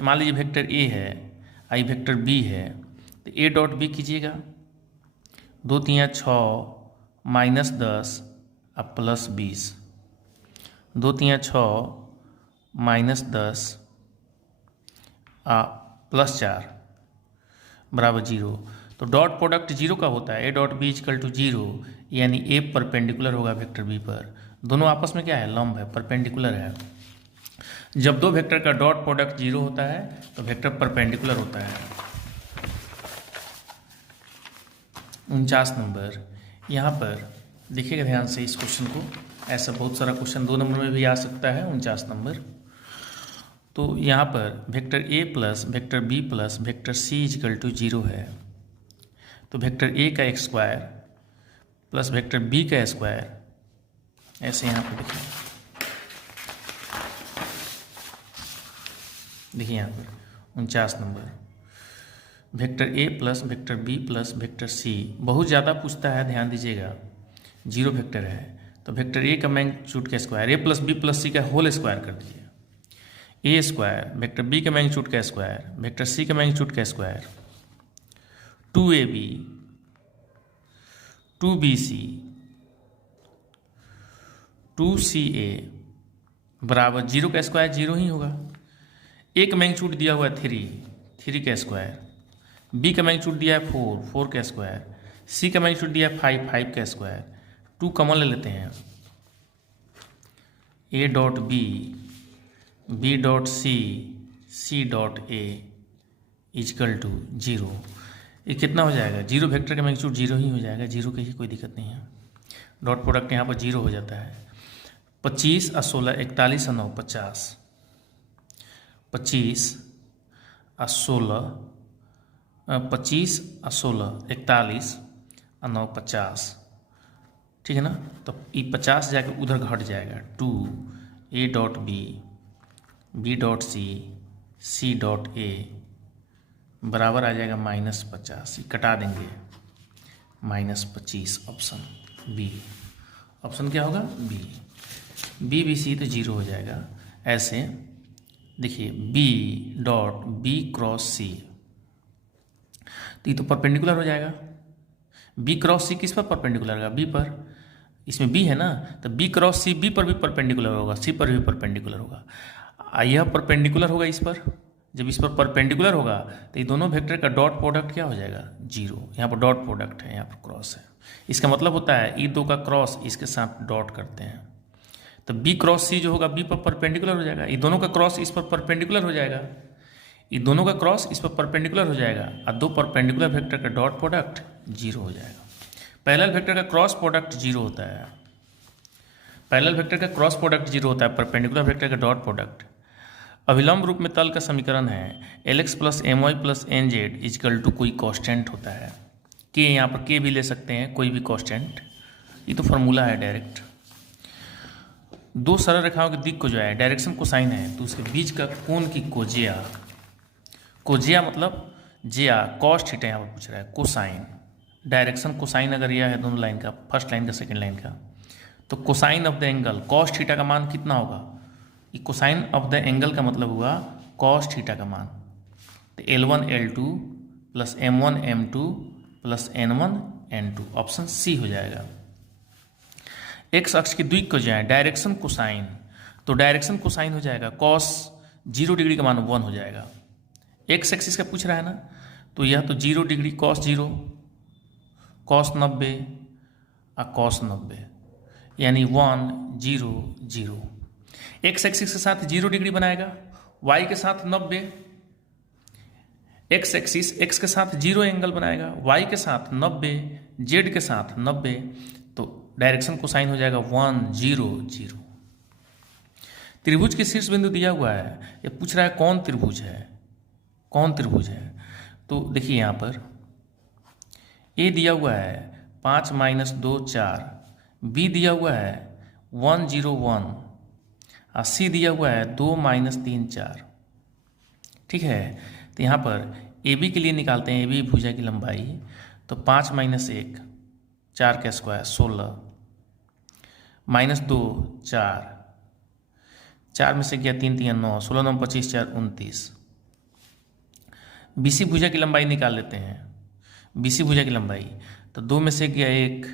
मान लीजिए वेक्टर ए है, आई वेक्टर बी है, तो ए डॉट बी कीजिएगा। 2 3 6 -10 अब +20, 2 3 6 -10 +4 बराबर 0। तो डॉट प्रोडक्ट 0 का होता है, A dot B equal to 0, यानी ए परपेंडिकुलर होगा वेक्टर बी पर। दोनों आपस में क्या है, लंब है, परपेंडिकुलर है। जब दो वेक्टर का डॉट प्रोडक्ट 0 होता है तो वेक्टर परपेंडिकुलर होता है। 49 नंबर, यहाँ पर देखिएगा ध्यान से इस क्वेश्चन को। ऐसा बहुत सारा क्वेश्चन 2 नंबर में भी आ सकता है। 49 नंबर, तो यहाँ पर vector A plus vector B plus vector C equal to 0 है। तो वेक्टर ए का स्क्वायर प्लस वेक्टर बी का स्क्वायर, ऐसे यहाँ पर देखिए यहाँ पर 49 number, vector A plus vector B plus vector C बहुत ज़्यादा पूछता है, ध्यान दीजिएगा। 0 वेक्टर है तो वेक्टर ए का मैग्नीट्यूड का स्क्वायर, ए प्लस बी प्लस सी का होल स्क्वायर कर दीजिए। ए स्क्वायर वेक्टर बी का मैग्नीट्यूड का स्क्वायर वेक्टर सी का मैग्नीट्यूड का स्क्वायर, 2ab 2bc 2ca बराबर 0 का स्क्वायर 0 ही होगा। ए का मैग्नीट्यूड दिया हुआ है 3 का स्क्वायर, बी का मैग्नीट्यूड दिया है 4 का स्क्वायर, सी का मैग्नीट्यूड दिया है 5 का स्क्वायर। 2 कॉमन ले लेते हैं, A dot B dot C dot A equal to 0। ये कितना हो जाएगा, 0 वेक्टर का मैग्नीट्यूड 0 ही हो जाएगा, 0 की ही कोई दिक्कत नहीं है। डॉट प्रोडक्ट यहाँ पर 0 हो जाता है। 25 और 16 41 और 9 50, 25 और 16 41 और 9 50। ठीक है ना। तो ये 50 जाके उधर घट जाएगा। 2 A dot B dot C dot A बराबर आ जाएगा -50। कटा देंगे, -25 ऑप्शन बी। ऑप्शन क्या होगा, बी सी तो 0 हो जाएगा। ऐसे देखिए बी डॉट बी क्रॉस सी, तो ये तो परपेंडिकुलर हो जाएगा। बी क्रॉस सी किस पर परपेंडिकुलर होगा, बी पर। इसमें बी है ना, तो बी क्रॉस सी बी पर भी परपेंडिकुलर होगा, सी पर भी परपेंडिकुलर होगा। यह परपेंडिकुलर होगा इस पर। जब इस पर परपेंडिकुलर होगा तो ये दोनों वेक्टर का डॉट प्रोडक्ट क्या हो जाएगा, 0। यहाँ पर डॉट प्रोडक्ट है, यहाँ पर क्रॉस है। इसका मतलब होता है ये दो का क्रॉस इसके साथ डॉट करते हैं, तो बी क्रॉस सी जो होगा बी पर परपेंडिकुलर हो जाएगा। ये दोनों का क्रॉस इस पर परपेंडिकुलर हो जाएगा, ये दोनों का क्रॉस इस पर परपेंडिकुलर हो जाएगा, और दो परपेंडिकुलर वेक्टर का डॉट प्रोडक्ट 0 हो जाएगा। पैरेलल वेक्टर का क्रॉस प्रोडक्ट 0 होता है। पैरेलल वेक्टर का क्रॉस प्रोडक्ट 0 होता है, परपेंडिकुलर वेक्टर का डॉट प्रोडक्ट। अभिलंब रूप में तल का समीकरण है Lx plus My plus Nz equal to कोई कांस्टेंट होता है। के यहाँ पर के भी ले सकते हैं, कोई भी कांस्टेंट। ये तो फार्मूला है डायरेक्ट। दो सरल रेखाओं के दिक् को जो है डायरेक्शन कोसाइन है, तो उसके बीच का कोण की कोजिया मतलब जिया कॉस थीटा यहाँ पर पूछ रहा है। कोसाइन डायरेक्शन कोसाइन अगर यह है दोनों लाइन का, फर्स्ट लाइन का सेकंड लाइन का, तो cosine of the angle cos theta का मान कितना होगा। ये कोसाइन ऑफ द एंगल का मतलब हुआ कॉस थीटा का मान, तो L1 L2 plus M1 M2 plus N1 N2 option c हो जाएगा। एक्स अक्ष की द्विक को जाए डायरेक्शन कोसाइन, तो डायरेक्शन कोसाइन हो जाएगा कॉस 0 डिग्री का मान 1 हो जाएगा। एक्स एक्सिस का पूछ रहा है ना, तो यह तो 0 डिग्री कॉस 0 कॉस 90 और कॉस 90 यानी 1 0 0। एक्स एक्सिस के साथ 0 डिग्री बनाएगा, वाई के साथ 90, एक्स एक्सिस एक्स के साथ 0 एंगल बनाएगा, वाई के साथ 90, जेड के साथ 90, तो डायरेक्शन कोसाइन हो जाएगा 1 0 0। त्रिभुज के शीर्ष बिंदु दिया हुआ है, ये पूछ रहा है कौन त्रिभुज है, कौन त्रिभुज है। तो देखिए यहाँ पर ए दिया हुआ है 5 - 2 4, बी दिया हुआ है 1 0 1 और सी दिया हुआ है 2 - 3 4। ठीक है, तो यहाँ पर ए बी के लिए निकालते हैं, ए बी भुजा की लंबाई, तो 5 - 1 4 का स्क्वायर 16, -2 4, 4 में से गया 3 3 9, 16 9 25 4 29। बीसी भुजा की लंबाई निकाल लेते हैं, बीसी भुजा की लंबाई, तो 2 में से गया 1,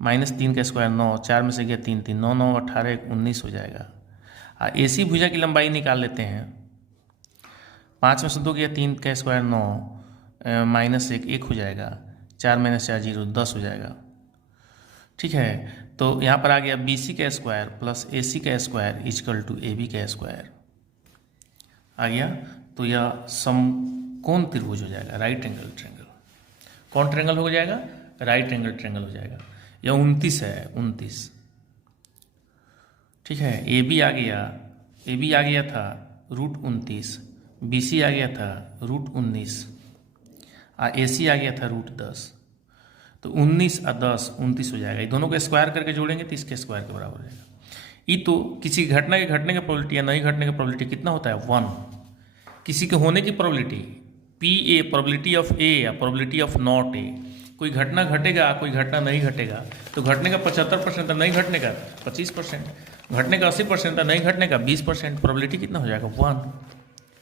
-3 का स्क्वायर 9, 4 में से गया 3 3 9 9 18 1 19 हो जाएगा। और एसी भुजा की लंबाई निकाल लेते हैं, 5 में से 2 गया 3 का स्क्वायर 9, -1 1 हो जाएगा, 4 - 4 0 10 हो जाएगा। ठीक है, तो यहाँ पर आ गया BC का स्क्वायर प्लस AC का स्क्वायर इक्वल टू AB का स्क्वायर आ गया। तो यह समकोण त्रिभुज हो जाएगा, राइट एंगल ट्रायंगल। कौन ट्रायंगल हो जाएगा? राइट एंगल ट्रायंगल हो जाएगा। यह 29 है, 29। ठीक है, AB आ गया, AB आ गया था √29, BC आ गया था √19 और AC आ गया था √10। तो 19 और 10 29 हो जाएगा। ये दोनों को स्क्वायर करके जोड़ेंगे तो इसके स्क्वायर के बराबर हो जाएगा। ये तो किसी घटना के घटने की प्रोबेबिलिटी या नहीं घटने की प्रोबेबिलिटी कितना होता है? 1। किसी के होने की probability PA, probability of A या प्रोबेबिलिटी ऑफ नॉट A। कोई घटना घटेगा, कोई घटना नहीं घटेगा, तो घटने का 75% नहीं घटने का 25%, घटने का 80% नहीं घटने का 20%, प्रोबेबिलिटी कितना हो जाएगा? 1।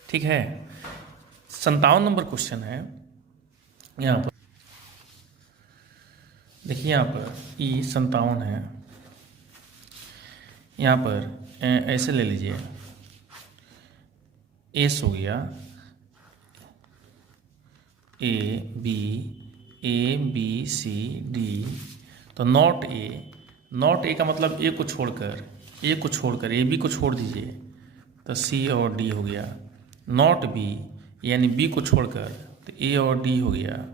ठीक है, 57 नंबर क्वेश्चन है। यहाँ पर देखिए, यहाँ पर ई 57 है। यहाँ पर ऐसे ले लीजिए, एस हो गया ए बी सी डी, तो नॉट ए का मतलब ए को छोड़कर ए बी को छोड़ दीजिए तो सी और डी हो गया। नॉट बी यानी बी को छोड़कर तो ए और डी हो गया।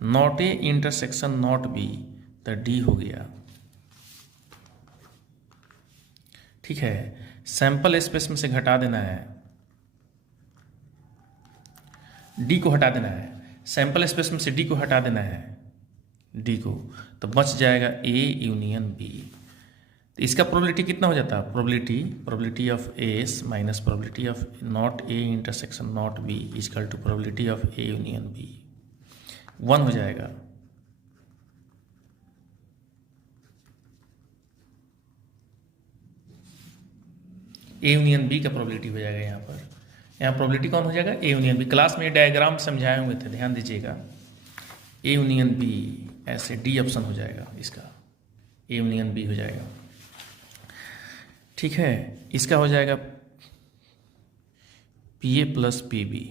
Not A intersection not B तो डी हो गया। ठीक है, सैंपल स्पेस में से घटा देना है, डी को हटा देना है, सैंपल स्पेस में से डी को हटा देना है, डी को, तो बच जाएगा ए यूनियन बी। तो इसका प्रोबेबिलिटी कितना हो जाता है? Probability of S minus probability of not A intersection not B equal to probability of A union B, 1 हो जाएगा। ए यूनियन बी का प्रोबेबिलिटी हो जाएगा। यहाँ प्रोबेबिलिटी कौन हो जाएगा? A union B. क्लास में डायग्राम समझाए हुए थे, ध्यान दीजिएगा। ए यूनियन बी, ऐसे डी ऑप्शन हो जाएगा इसका, ए यूनियन बी हो जाएगा। ठीक है, इसका हो जाएगा PA प्लस PB।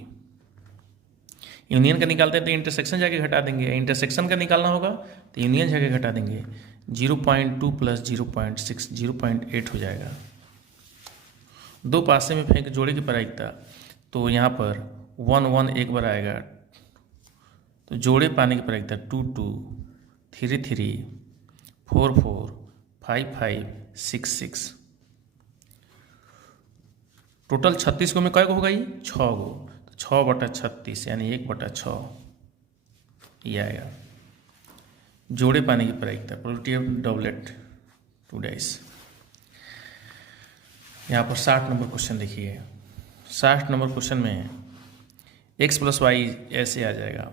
यूनियन का निकालते हैं तो इंटरसेक्शन जाके घटा देंगे, इंटरसेक्शन का निकालना होगा तो यूनियन जाके घटा देंगे। 0.2 प्लस 0.6 0.8 हो जाएगा। दो पासे में फेंक जोड़े की प्रायिकता, तो यहाँ पर 1 1 एक बार आएगा, तो जोड़े पाने की प्रायिकता 2 2 3 3 4 4 5 5 6 6। टोटल 36 को में कै गो होगा? ये 6 गो, तो 6/36 यानी 1/6 ये आएगा। जोड़े पाने की प्रायिकता, प्रोबेबिलिटी ऑफ डबलेट 2 डाइस। यहाँ पर 60 नंबर क्वेश्चन देखिए। 60 नंबर क्वेश्चन में x + y ऐसे आ जाएगा,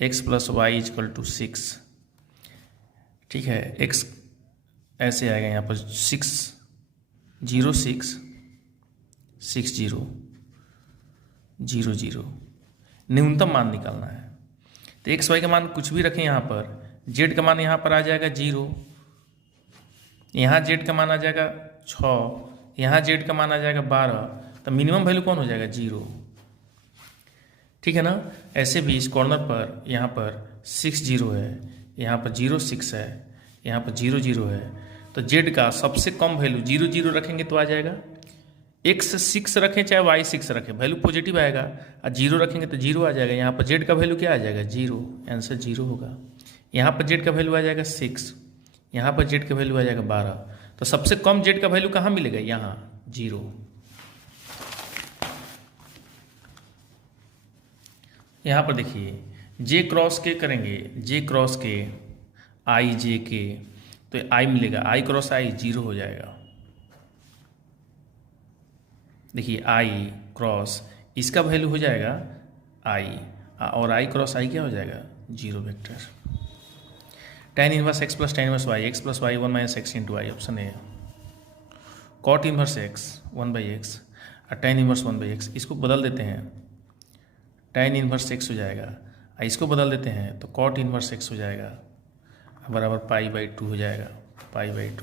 x + y = 6। ठीक है, x ऐसे आएगा यहाँ पर 6 0 6 6 0 0 0। न्यूनतम मान निकालना है, तो x y का मान कुछ भी रखें यहाँ पर। z का मान यहाँ पर आ जाएगा 0, यहाँ z का मान आ जाएगा 6, यहाँ z का मान आ जाएगा 12, तो मिनिमम वैल्यू कौन हो जाएगा? 0। ठीक है ना। ऐसे भी इस कॉर्नर पर यहाँ पर 6 0 है, यहाँ पर 0 6 है, यहाँ पर 0 0 है, तो z का सबसे कम वैल्यू 0 0 रखेंगे तो आ जाएगा एक्स 6 रखें चाहे वाई 6 रखें, वैल्यू पॉजिटिव आएगा, और जीरो रखेंगे तो जीरो आ जाएगा। यहाँ पर जेड का वैल्यू क्या आ जाएगा, जीरो, आंसर जीरो होगा। यहाँ पर जेड का वैल्यू आ जाएगा 6, यहाँ पर जेड का वैल्यू आ जाएगा 12, तो सबसे कम जेड का वैल्यू कहाँ मिलेगा, यहाँ, जीरो। यहाँ पर देखिए जे क्रॉस के करेंगे, जे क्रॉस के आई जे के, तो आई मिलेगा, आई क्रॉस आई जीरो हो जाएगा। देखिए आई क्रॉस इसका वैल्यू हो जाएगा आई, और आई क्रॉस आई क्या हो जाएगा, zero vector. tan inverse x plus tan inverse y, x plus y 1 minus x into I, option A. cot inverse x 1/x और tan इनवर्स 1/x, इसको बदल देते हैं, tan इनवर्स x हो जाएगा, इसको बदल देते हैं तो cot इनवर्स x हो जाएगा, बराबर π/2 हो जाएगा, π/2।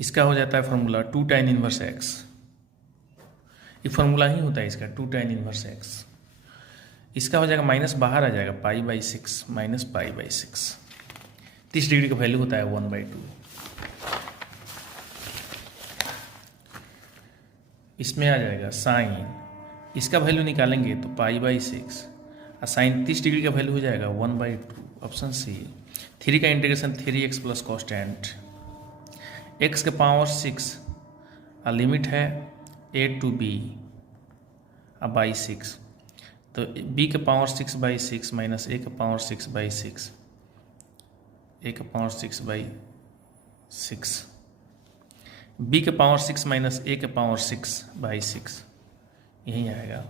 इसका हो जाता है फॉर्मूला 2 tan इनवर्स x, ये फॉर्मूला ही होता है इसका 2 tan इनवर्स x। इसका हो जाएगा माइनस, बाहर आ जाएगा π/6 माइनस π/6। 30 डिग्री का वैल्यू होता है 1/2। इसमें आ जाएगा साइन, इसका वैल्यू निकालेंगे तो π/6, और साइन 30 डिग्री का वैल्यू हो जाएगा 1/2, ऑप्शन सी। 3 का integration 3x plus constant x के पावर 6, और लिमिट है a टू b बाई 6, तो b के पावर 6/6 माइनस a के पावर 6/6, a के पावर 6/6, b के पावर 6 माइनस a के पावर 6/6, यही आएगा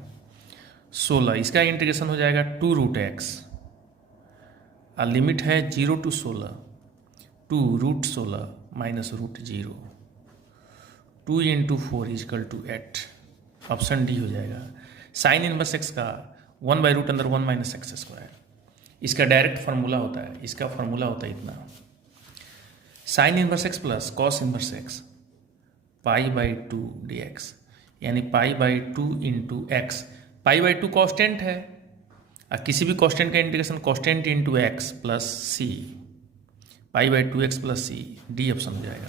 16। इसका इंटीग्रेशन हो जाएगा 2√x, और लिमिट है 0 to 16, 2√16 माइनस √0, 2 × 4 = 8, ऑप्शन डी हो जाएगा। साइन इनवर्स x का 1/√1 माइनस एक्स स्क्वायर, इसका डायरेक्ट फार्मूला होता है, इसका फार्मूला होता है इतना, sine inverse x plus cos inverse x π/2 dx, यानी π/2 × x। π/2 कॉन्स्टेंट है, और किसी भी कॉन्स्टेंट का integration constant into x plus c, π/2x plus c, D option हो जाएगा।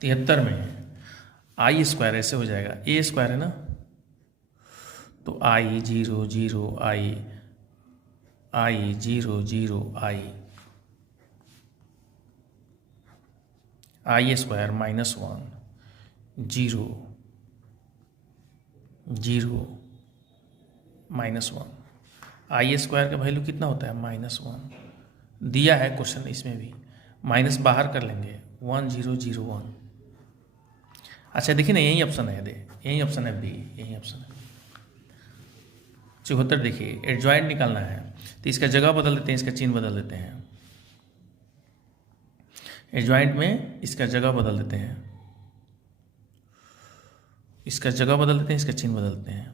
73 में आई स्क्वायर ऐसे हो जाएगा, ए स्क्वायर है ना, तो आई 0 0 आई 0 0 आई स्क्वायर माइनस 1 0 0 माइनस 1, आई स्क्वायर का वैल्यू कितना होता है, -1 दिया है क्वेश्चन, इसमें भी माइनस बाहर कर लेंगे, 1 0 0 1। अच्छा देखिए ना, यही ऑप्शन है, यही ऑप्शन है बी, यही ऑप्शन है 74। देखिए एडजॉइंट निकालना है, तो इसका जगह बदल देते हैं, इसका चिन्ह बदल देते हैं, एडजॉइंट में इसका जगह बदल देते हैं, इसका जगह बदल देते हैं, इसका चिन्ह बदल देते हैं,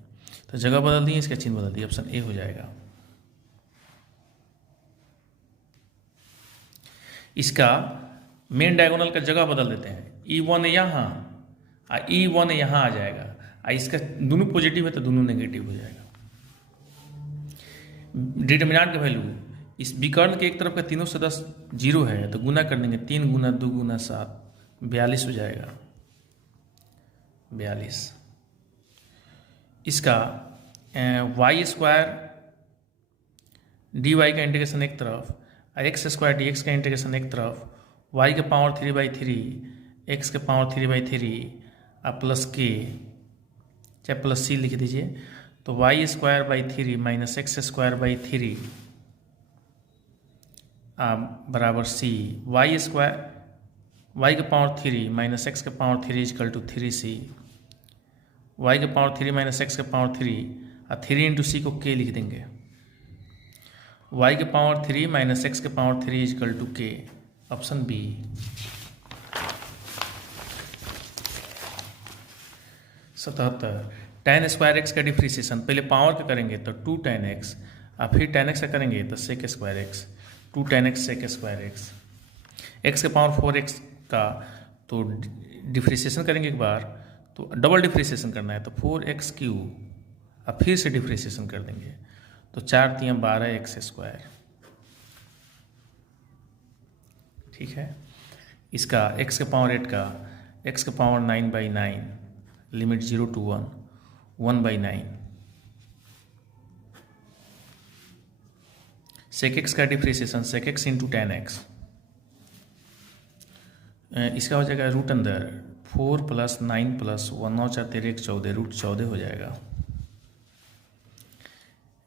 तो जगह बदल दी, इसका चिन्ह बदल दिया, ऑप्शन ए हो जाएगा। इसका मेन डायगोनल का जगह बदल देते हैं, E1 यहाँ और E1 यहाँ आ जाएगा, और इसका दोनों पॉजिटिव है तो दोनों नेगेटिव हो जाएगा। डिटर्मिनेंट का वैल्यू, इस विकर्ण के एक तरफ का तीनों सदस्य 0 है तो गुना कर देंगे, 3 × 2 × 7 42 हो जाएगा, 42। इसका वाई स्क्वायर dy का इंटीग्रेशन एक तरफ, एक्स स्क्वायर dx का इंटीग्रेशन एक तरफ, y के पावर 3/3, x के पावर 3/3 और प्लस k, चाहे प्लस c लिख दीजिए, तो y² माइनस x² बराबर c, y के पावर 3 माइनस x के पावर 3 = 3c, y के पावर 3 माइनस x के पावर 3 और 3 × c को k लिख देंगे, y के पावर 3 माइनस x के power 3 = k, option B. tan square x का डिफ्रेंशिएशन पहले पावर का करेंगे तो 2 tan x, और फिर tan x का करेंगे तो sec square x, 2 tan x sec square x, x के पावर 4x का तो डिफ्रेंशिएशन करेंगे एक बार, तो डबल डिफ्रेंशिएशन करना है तो 4x³ और फिर से डिफ्रेंशिएशन कर देंगे तो 4 × 3 = 12x², ठीक है। इसका x के पावर 8 का एक्स का power 9/9, limit 0 to 1, 1/9। Sec x का differentiation sec x into tan x, इसका हो जाएगा रूट अंदर 4 + 9 + 1 9 4 13 1 14, रूट 14 हो जाएगा।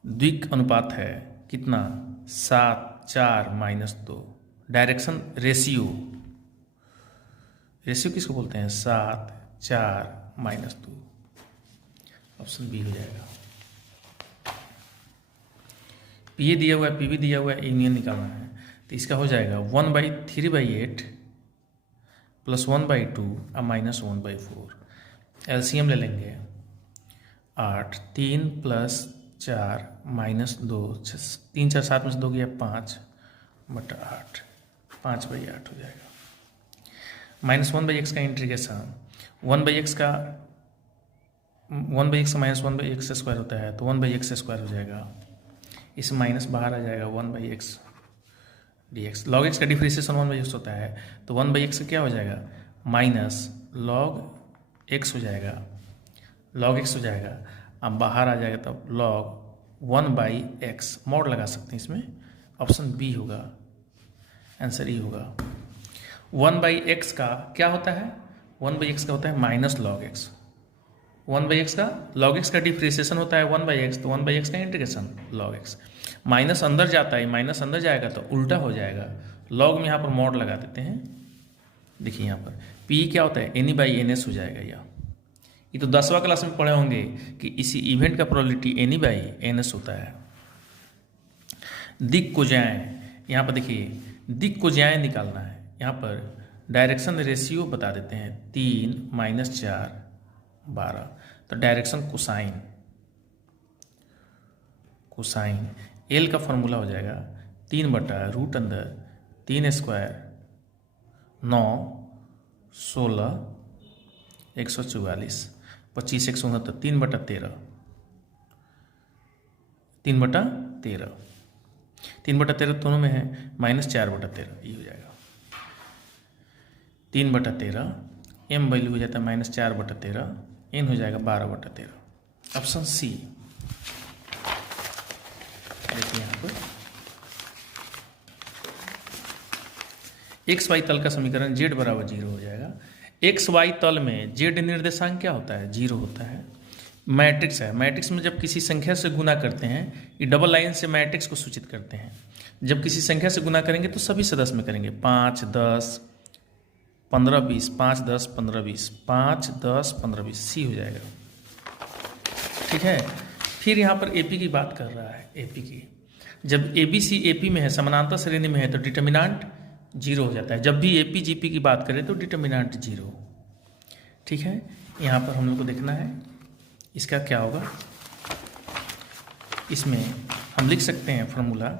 द्विक अनुपात है कितना, 7 4 -2। डायरेक्शन रेशियो, रेशियो किसको बोलते हैं, 7 4 -2, ऑप्शन बी हो जाएगा। पी दिया हुआ है, पी भी दिया हुआ है, यूनियन निकालना है, तो इसका हो जाएगा 1/3/8 + 1/2 और -1/4। एलसीएम ले लेंगे, 8 3 + 4 -2, 3 4 7 में से 2 गया 5/8, 5/8 हो जाएगा। -1/x का इंटीग्रेशन 1/x का -1/x² होता है, तो 1/x² हो जाएगा। इस माइनस बाहर आ जाएगा, 1/x dx। log x का डिफ्रेंशिएशन 1/x होता है, तो 1/x क्या हो जाएगा, -log x हो जाएगा, log x हो जाएगा। अब बाहर आ जाएगा तब log 1/x, मॉड लगा सकते हैं इसमें, ऑप्शन बी होगा, आंसर ई होगा। 1/x का क्या होता है, 1/x का होता है -log x। 1/x का log x का डिफ्रेंशिएशन होता है 1/x, तो 1/x का इंटीग्रेशन log x। माइनस अंदर जाता है, माइनस अंदर जाएगा तो उल्टा हो जाएगा, log में यहाँ पर मॉड लगा देते हैं। देखिए यहाँ पर p क्या होता है, NE/NS हो जाएगा। ये तो 10वां क्लास में पढ़े होंगे कि इसी इवेंट का प्रोबेबिलिटी NE/NS होता है। दिक् को जाएं, यहाँ पर देखिए दिक् को जाएं निकालना है। यहाँ पर डायरेक्शन रेशियो बता देते हैं, 3 - 4 12, तो डायरेक्शन कोसाइन एल का फॉर्मूला हो जाएगा 3/√3² 9 16 144 25 169 3/13 3/13 3/13 दोनों में है, -4/13 ये हो जाएगा। 3/13 m वैल्यू हो जाता है -4/13, n हो जाएगा 12/13, ऑप्शन सी। देखिए यहाँ पर XY तल का समीकरण z = 0 हो जाएगा। XY तल में z निर्देशांक क्या होता है, 0 होता है। मैट्रिक्स है, मैट्रिक्स में जब किसी संख्या से गुना करते हैं, ये डबल लाइन से मैट्रिक्स को सूचित करते हैं। जब किसी संख्या से गुना करेंगे तो सभी सदस्य में करेंगे, 5 10 15 20, 5 10 15 20, 5 10 15 20, सी हो जाएगा। ठीक है, फिर यहाँ पर AP की बात कर रहा है, AP की जब ABC AP में है, समानांतर श्रेणी में है, तो डिटर्मिनांट 0 हो जाता है। जब भी AP GP की बात करें तो डिटर्मिनांट 0। ठीक है, यहाँ पर हम लोग को देखना है इसका क्या होगा। इसमें हम लिख सकते हैं फॉर्मूला,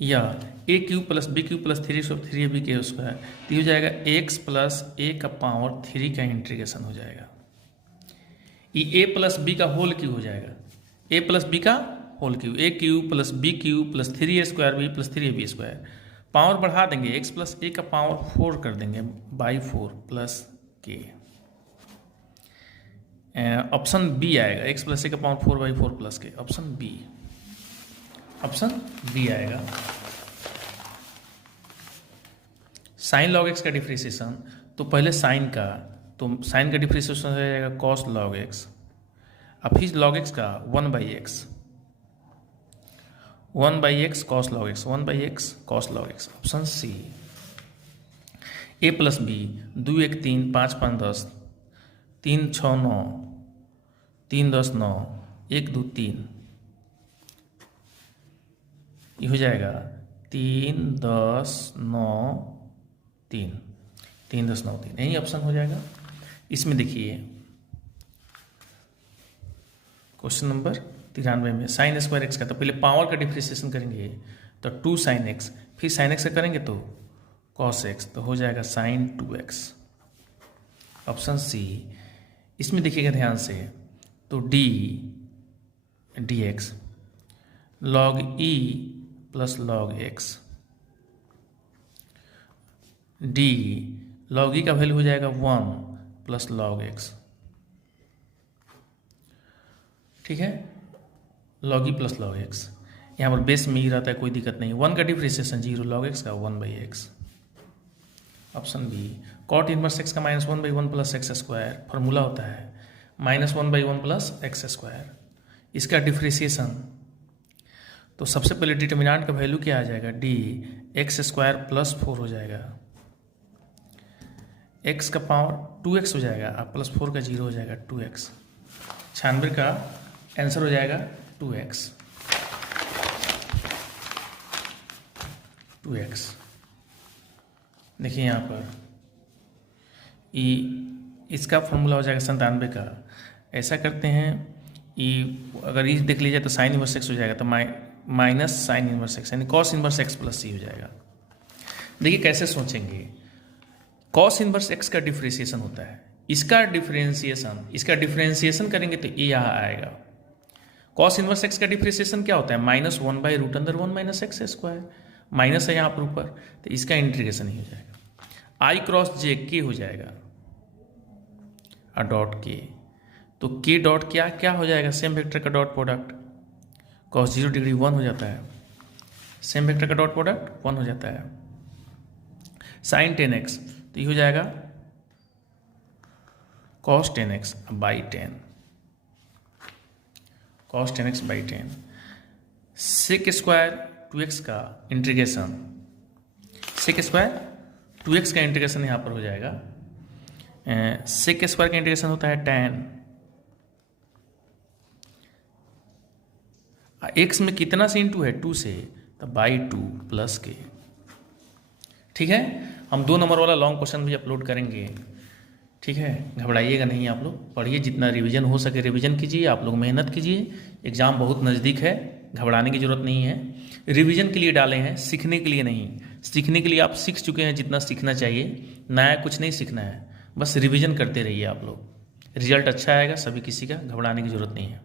या AQ + BQ + 3/3AB², तो हो जाएगा x + a⁻³ का इंटीग्रेशन हो जाएगा। ये a + b का होल क्यूब हो जाएगा, a + b का whole cube, AQ + BQ + 3a² b + 3ab²। Power बढ़ा देंगे, x + a⁻4 कर देंगे, /4 + k। ऑप्शन बी आएगा, x + a⁻4/4 + k, option B आएगा। sin log x का डिफ्रेंशिएशन, तो पहले साइन का डिफ्रेंशिएशन हो जाएगा cos log x, अब फिर log x का 1/x cos log x, 1/x cos log x, option सी। a + b 2 1 3 5 5 10 3 6 9 3 10 9 1 2 3, ये हो जाएगा 3 10 9 3 3 10 9 3, यही ऑप्शन हो जाएगा। इसमें देखिए क्वेश्चन नंबर 93 में sin² x का, तो पहले पावर का डिफ्रेंशिएशन करेंगे तो 2 sin x, फिर sin x का करेंगे तो cos x, तो हो जाएगा sin 2x, ऑप्शन सी। इसमें देखिएगा ध्यान से, तो dx log e + log x, d log ई का वैल्यू हो जाएगा 1 प्लस लॉग एक्स, ठीक है, log E plus log x. यहाँ पर बेस में ही रहता है, कोई दिक्कत नहीं। 1 का डिफ्रेंशिएशन 0, लॉग एक्स का 1/x। Option B cot inverse x का -1/1 प्लस एक्स स्क्वायर, फॉर्मूला होता है -1/1 प्लस एक्स स्क्वायर। इसका डिफ्रेंशिएशन, तो सबसे पहले डिटर्मिनेंट का वैल्यू क्या आ जाएगा, डी एक्स स्क्वायर प्लस 4 हो जाएगा, एक्स का पावर 2x हो जाएगा, अब प्लस 4 का 0 हो जाएगा 2x। 96 का आंसर हो जाएगा 2x। देखिए यहाँ पर इसका फॉर्मूला हो जाएगा 97 का। ऐसा करते हैं, अगर ये देख लीजिए तो साइन इनवर्स एक्स हो जाएगा, तो माइनस साइन इनवर्स एक्स यानी कॉस इनवर्स एक्स प्लस सी हो जाएगा। देखिए कैसे सोचेंगे, कॉस इनवर्स एक्स का डिफ्रेंशिएशन होता है, इसका डिफ्रेंशिएशन करेंगे तो ये यहाँ आएगा। कॉस इनवर्स एक्स का डिफ्रेंशिएशन क्या होता है, -1/√1 माइनस एक्स स्क्वायर, माइनस है यहाँ पर ऊपर, तो इसका इंटीग्रेशन ही हो जाएगा। आई क्रॉस जे के हो जाएगा और डॉट के, तो के डॉट क्या हो जाएगा, सेम वेक्टर का डॉट प्रोडक्ट, कॉस 0 डिग्री 1 हो जाता है, सेम वेक्टर का डॉट प्रोडक्ट 1 हो जाता है। साइन 10x, तो ये हो जाएगा कॉस 10x बाई 10, कॉस 10x by 10। Sec square 2x का इंटीग्रेशन, सेक स्क्वायर 2x का इंटीग्रेशन यहाँ पर हो जाएगा, सेक स्क्वायर का इंटीग्रेशन होता है tan, x में कितना से इंटू है, 2 से, तो बाई 2 प्लस के। ठीक है, हम 2 नंबर वाला लॉन्ग क्वेश्चन भी अपलोड करेंगे। ठीक है, घबराइएगा नहीं, आप लोग पढ़िए, जितना रिवीजन हो सके रिवीजन कीजिए, आप लोग मेहनत कीजिए, एग्ज़ाम बहुत नज़दीक है, घबराने की ज़रूरत नहीं है। रिवीजन के लिए डाले हैं, सीखने के लिए नहीं। सीखने के लिए आप सीख चुके हैं जितना सीखना चाहिए, नया कुछ नहीं सीखना है, बस रिवीजन करते रहिए आप लोग, रिजल्ट अच्छा आएगा सभी किसी का, घबराने की ज़रूरत नहीं है।